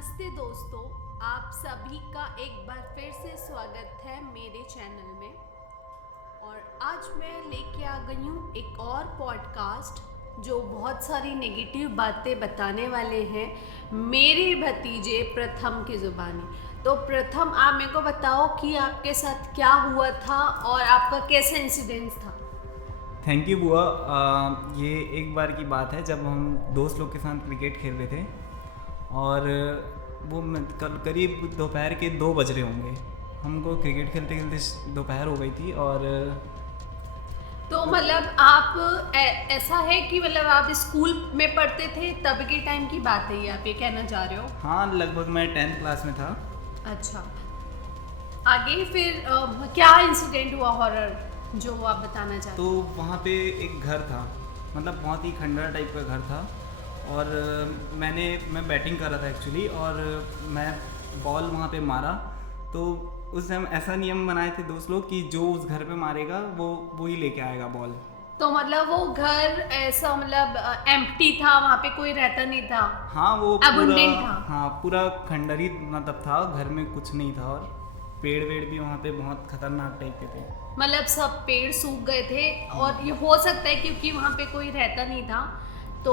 नमस्ते दोस्तों, आप सभी का एक बार फिर से स्वागत है मेरे चैनल में। और आज मैं लेके आ गई हूँ एक और पॉडकास्ट जो बहुत सारी नेगेटिव बातें बताने वाले हैं मेरे भतीजे प्रथम की ज़ुबानी। तो प्रथम, आप मेरे को बताओ कि आपके साथ क्या हुआ था और आपका कैसा इंसिडेंस था। थैंक यू बुआ। ये एक बार की बात है जब हम दोस्त लोग के साथ क्रिकेट खेल रहे थे और वो कल करीब दोपहर के 2 बज रहे होंगे। हमको क्रिकेट खेलते खेलते दोपहर हो गई थी और तो मतलब आप ऐसा है कि मतलब आप स्कूल में पढ़ते थे तब के टाइम की बात है, ये आप ये कहना चाह रहे हो? हाँ, लगभग मैं 10th क्लास में था। अच्छा, आगे फिर क्या इंसिडेंट हुआ हॉरर जो आप बताना चाहते तो वहाँ पे एक घर था, मतलब बहुत ही खंडर टाइप का घर था और मैं बैटिंग कर रहा था एक्चुअली और मैं बॉल वहाँ पे मारा। तो उस टाइम ऐसा नियम बनाए थे दोस्त लोग कि जो उस घर पे मारेगा वो ही लेके आएगा बॉल। तो मतलब वो घर ऐसा मतलब एम्प्टी था, वहाँ पे कोई रहता नहीं था? हाँ, वो पूरा, अबंडेंट था? हाँ पूरा खंडर ही मतलब था, घर में कुछ नहीं था और पेड़ वेड़ भी वहाँ पे बहुत खतरनाक टाइप के थे। मतलब सब पेड़ सूख गए थे और ये हो सकता है क्योंकि वहाँ पे कोई रहता नहीं था तो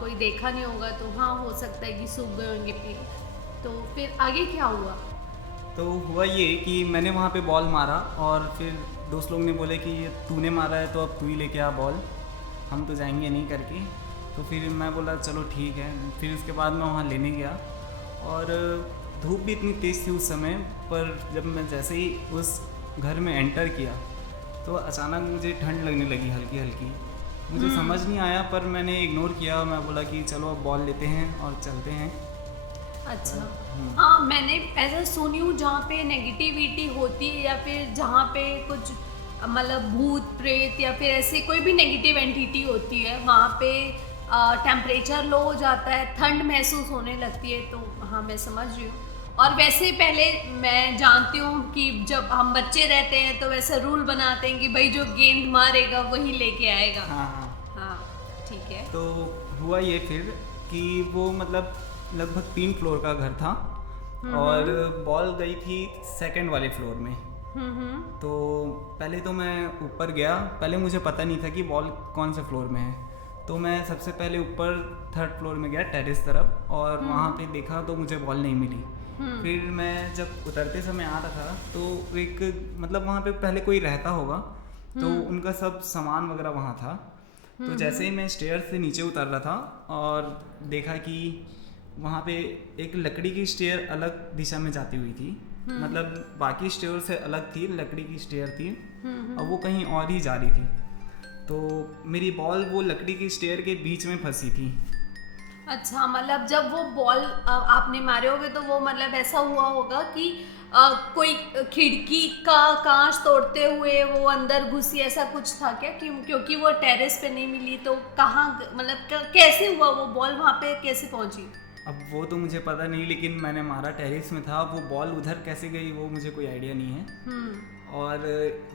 कोई देखा नहीं होगा, तो हाँ हो सकता है कि सूख गए होंगे पेड़। तो फिर आगे क्या हुआ? तो हुआ ये कि मैंने वहाँ पे बॉल मारा और फिर दोस्त लोग ने बोले कि तूने मारा है तो अब तू ही लेके आ बॉल, हम तो जाएंगे नहीं करके। तो फिर मैं बोला चलो ठीक है। फिर उसके बाद मैं वहाँ लेने गया और धूप भी इतनी तेज़ थी उस समय, पर जब मैं जैसे ही उस घर में एंटर किया तो अचानक मुझे ठंड लगने लगी हल्की हल्की। मुझे समझ नहीं आया पर मैंने इग्नोर किया। मैं बोला कि चलो अब बॉल लेते हैं और चलते हैं। अच्छा, हाँ मैंने ऐसा सुनी हूँ जहाँ पे नेगेटिविटी होती है या फिर जहाँ पे कुछ मतलब भूत प्रेत या फिर ऐसे कोई भी नेगेटिव एंटिटी होती है, वहाँ पे टेम्परेचर लो हो जाता है, ठंड महसूस होने लगती है। तो हाँ मैं समझ रही हूँ। और वैसे पहले मैं जानती हूँ कि जब हम बच्चे रहते हैं तो वैसे रूल बनाते हैं कि भाई जो गेंद मारेगा वही लेके आएगा। हाँ हाँ। हाँ ठीक है। तो हुआ ये फिर कि वो मतलब लगभग 3 फ्लोर का घर था और बॉल गई थी सेकंड वाले फ्लोर में। तो पहले तो मैं ऊपर गया, पहले मुझे पता नहीं था कि बॉल कौन से फ्लोर में है। तो मैं सबसे पहले ऊपर 3rd फ्लोर में गया टेरेस तरफ और वहाँ पे देखा तो मुझे बॉल नहीं मिली। फिर मैं जब उतरते समय आ रहा था तो एक मतलब वहाँ पे पहले कोई रहता होगा तो उनका सब सामान वगैरह वहाँ था। तो जैसे ही मैं स्टेयर से नीचे उतर रहा था और देखा कि वहाँ पे एक लकड़ी की स्टेयर अलग दिशा में जाती हुई थी, मतलब बाकी स्टेयर से अलग थी, लकड़ी की स्टेयर थी और वो कहीं और ही जा रही थी। तो मेरी बॉल वो लकड़ी की स्टेयर के बीच में फंसी थी। अच्छा, मतलब जब वो बॉल आपने मारे होगे तो वो मतलब ऐसा हुआ होगा कि कोई खिड़की का कांच तोड़ते हुए वो अंदर घुसी, ऐसा कुछ था क्या? क्योंकि वो टेरेस पे नहीं मिली तो कहाँ मतलब कैसे हुआ, वो बॉल वहाँ पे कैसे पहुँची? अब वो तो मुझे पता नहीं, लेकिन मैंने मारा टेरेस में था, वो बॉल उधर कैसे गई वो मुझे कोई आइडिया नहीं है। और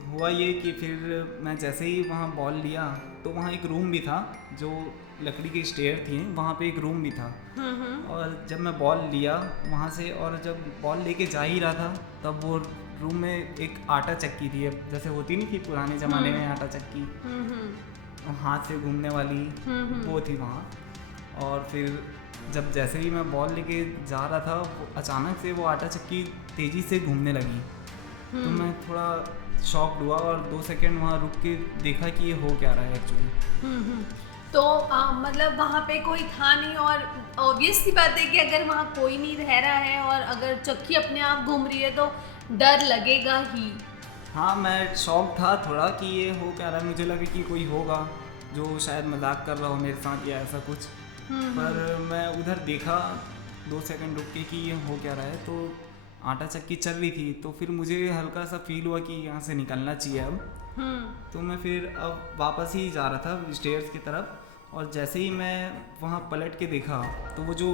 हुआ ये कि फिर मैं जैसे ही वहाँ बॉल लिया तो वहाँ एक रूम भी था, जो लकड़ी की स्टेयर थी वहाँ पे एक रूम भी था। और जब मैं बॉल लिया वहाँ से और जब बॉल लेके जा ही रहा था तब वो रूम में एक आटा चक्की थी, अब जैसे होती नहीं थी पुराने ज़माने में आटा चक्की, हाथ से घूमने वाली, वो थी वहाँ। और फिर जब जैसे ही मैं बॉल लेके जा रहा था अचानक से वो आटा चक्की तेज़ी से घूमने लगी। तो मैं थोड़ा शॉक्ड हुआ और 2 सेकंड वहाँ रुक के देखा कि ये हो क्या रहा है एक्चुअली। तो मतलब वहाँ पे कोई था नहीं और ऑब्वियस सी बात है कि अगर वहाँ कोई नहीं रह रहा है और अगर चक्की अपने आप घूम रही है तो डर लगेगा ही। हाँ, मैं शॉक था थोड़ा कि ये हो क्या रहा है। मुझे लगा कि कोई होगा जो शायद मजाक कर रहा हो मेरे साथ या ऐसा कुछ। पर मैं उधर देखा 2 सेकंड रुक के कि ये हो क्या रहा है, तो आटा चक्की चल रही थी। तो फिर मुझे हल्का सा फील हुआ कि यहाँ से निकलना चाहिए अब। तो मैं फिर अब वापस ही जा रहा था स्टेयर्स की तरफ और जैसे ही मैं वहाँ पलट के देखा तो वो जो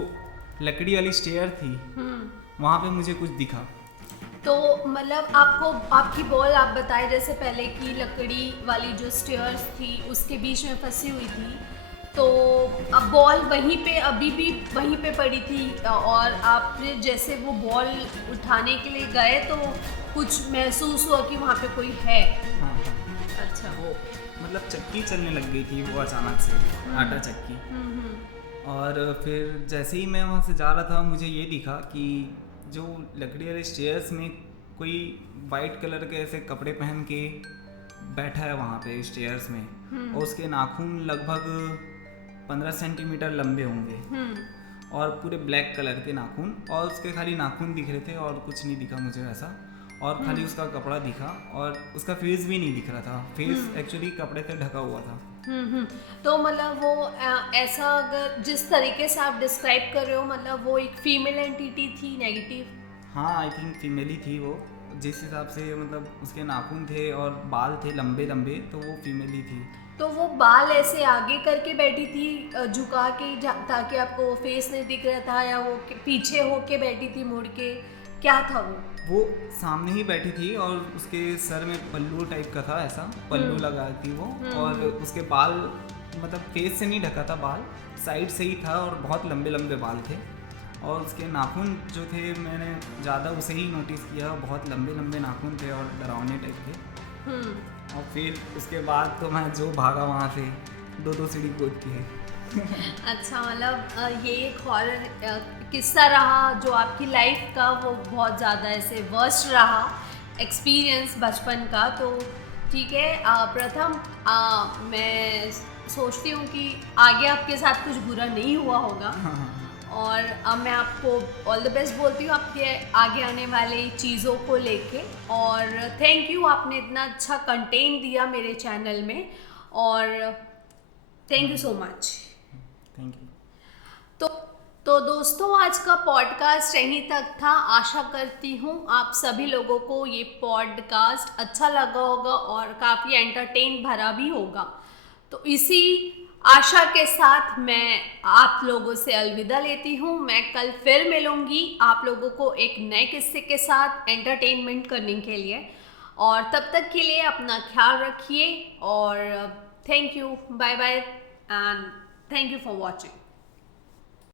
लकड़ी वाली स्टेयर थी वहाँ पे मुझे कुछ दिखा। तो मतलब आपको आपकी बॉल आप बताए जैसे पहले की लकड़ी वाली जो स्टेयर्स थी उसके बीच में फंसी हुई थी, तो अब बॉल वहीं पे अभी भी वहीं पे पड़ी थी और आपने जैसे वो बॉल उठाने के लिए गए तो कुछ महसूस हुआ कि वहाँ पे कोई है? हाँ हाँ, अच्छा। वो मतलब चक्की चलने लग गई थी वो अचानक से, आटा चक्की। और फिर जैसे ही मैं वहाँ से जा रहा था मुझे ये दिखा कि जो लकड़ी वाले स्टेयर्स में कोई वाइट कलर के ऐसे कपड़े पहन के बैठा है वहाँ पे स्टेयर्स में, और उसके नाखून लगभग 15 सेंटीमीटर लंबे होंगे और पूरे ब्लैक कलर के नाखून, और उसके खाली नाखून दिख रहे थे और कुछ नहीं दिखा मुझे वैसा, और खाली उसका कपड़ा दिखा और उसका फेस भी नहीं दिख रहा था। फेस एक्चुअली कपड़े से ढका हुआ था। तो मतलब वो ऐसा अगर जिस तरीके से आप डिस्क्राइब कर रहे हो मतलब वो एक फीमेल एंटिटी थी नेगेटिव? हाँ, आई थिंक फीमेल ही थी वो, जिस हिसाब से मतलब उसके नाखून थे और बाल थे लंबे लंबे, तो वो फीमेल ही थी। तो वो बाल ऐसे आगे करके बैठी थी झुका के ताकि आपको फेस नहीं दिख रहा था, या वो पीछे होके बैठी थी मुड़ के, क्या था वो सामने ही बैठी थी और उसके सर में पल्लू टाइप का था, ऐसा पल्लू लगा थी वो, और उसके बाल मतलब फेस से नहीं ढका था, बाल साइड से ही था और बहुत लंबे लंबे बाल थे, और उसके नाखून जो थे मैंने ज़्यादा उसे ही नोटिस किया, बहुत लंबे लंबे नाखून थे और डरावने टाइप थे। और फिर उसके बाद तो मैं जो भागा वहाँ से, 2-2 सीढ़ी कूद के। अच्छा, मतलब ये एक हॉरर किस्सा रहा जो आपकी लाइफ का वो बहुत ज़्यादा ऐसे वर्स्ट रहा एक्सपीरियंस बचपन का। तो ठीक है, प्रथम मैं सोचती हूँ कि आगे आपके साथ कुछ बुरा नहीं हुआ होगा, और अब मैं आपको ऑल द बेस्ट बोलती हूँ आपके आगे आने वाली चीज़ों को लेके, और थैंक यू आपने इतना अच्छा कंटेंट दिया मेरे चैनल में, और thank you so much. Thank you. तो दोस्तों आज का पॉडकास्ट यहीं तक था। आशा करती हूँ आप सभी लोगों को ये पॉडकास्ट अच्छा लगा होगा और काफ़ी एंटरटेन भरा भी होगा। तो इसी आशा के साथ मैं आप लोगों से अलविदा लेती हूँ। मैं कल फिर मिलूँगी आप लोगों को एक नए किस्से के साथ एंटरटेनमेंट करने के लिए, और तब तक के लिए अपना ख्याल रखिए, और thank you, bye bye, and thank you for watching.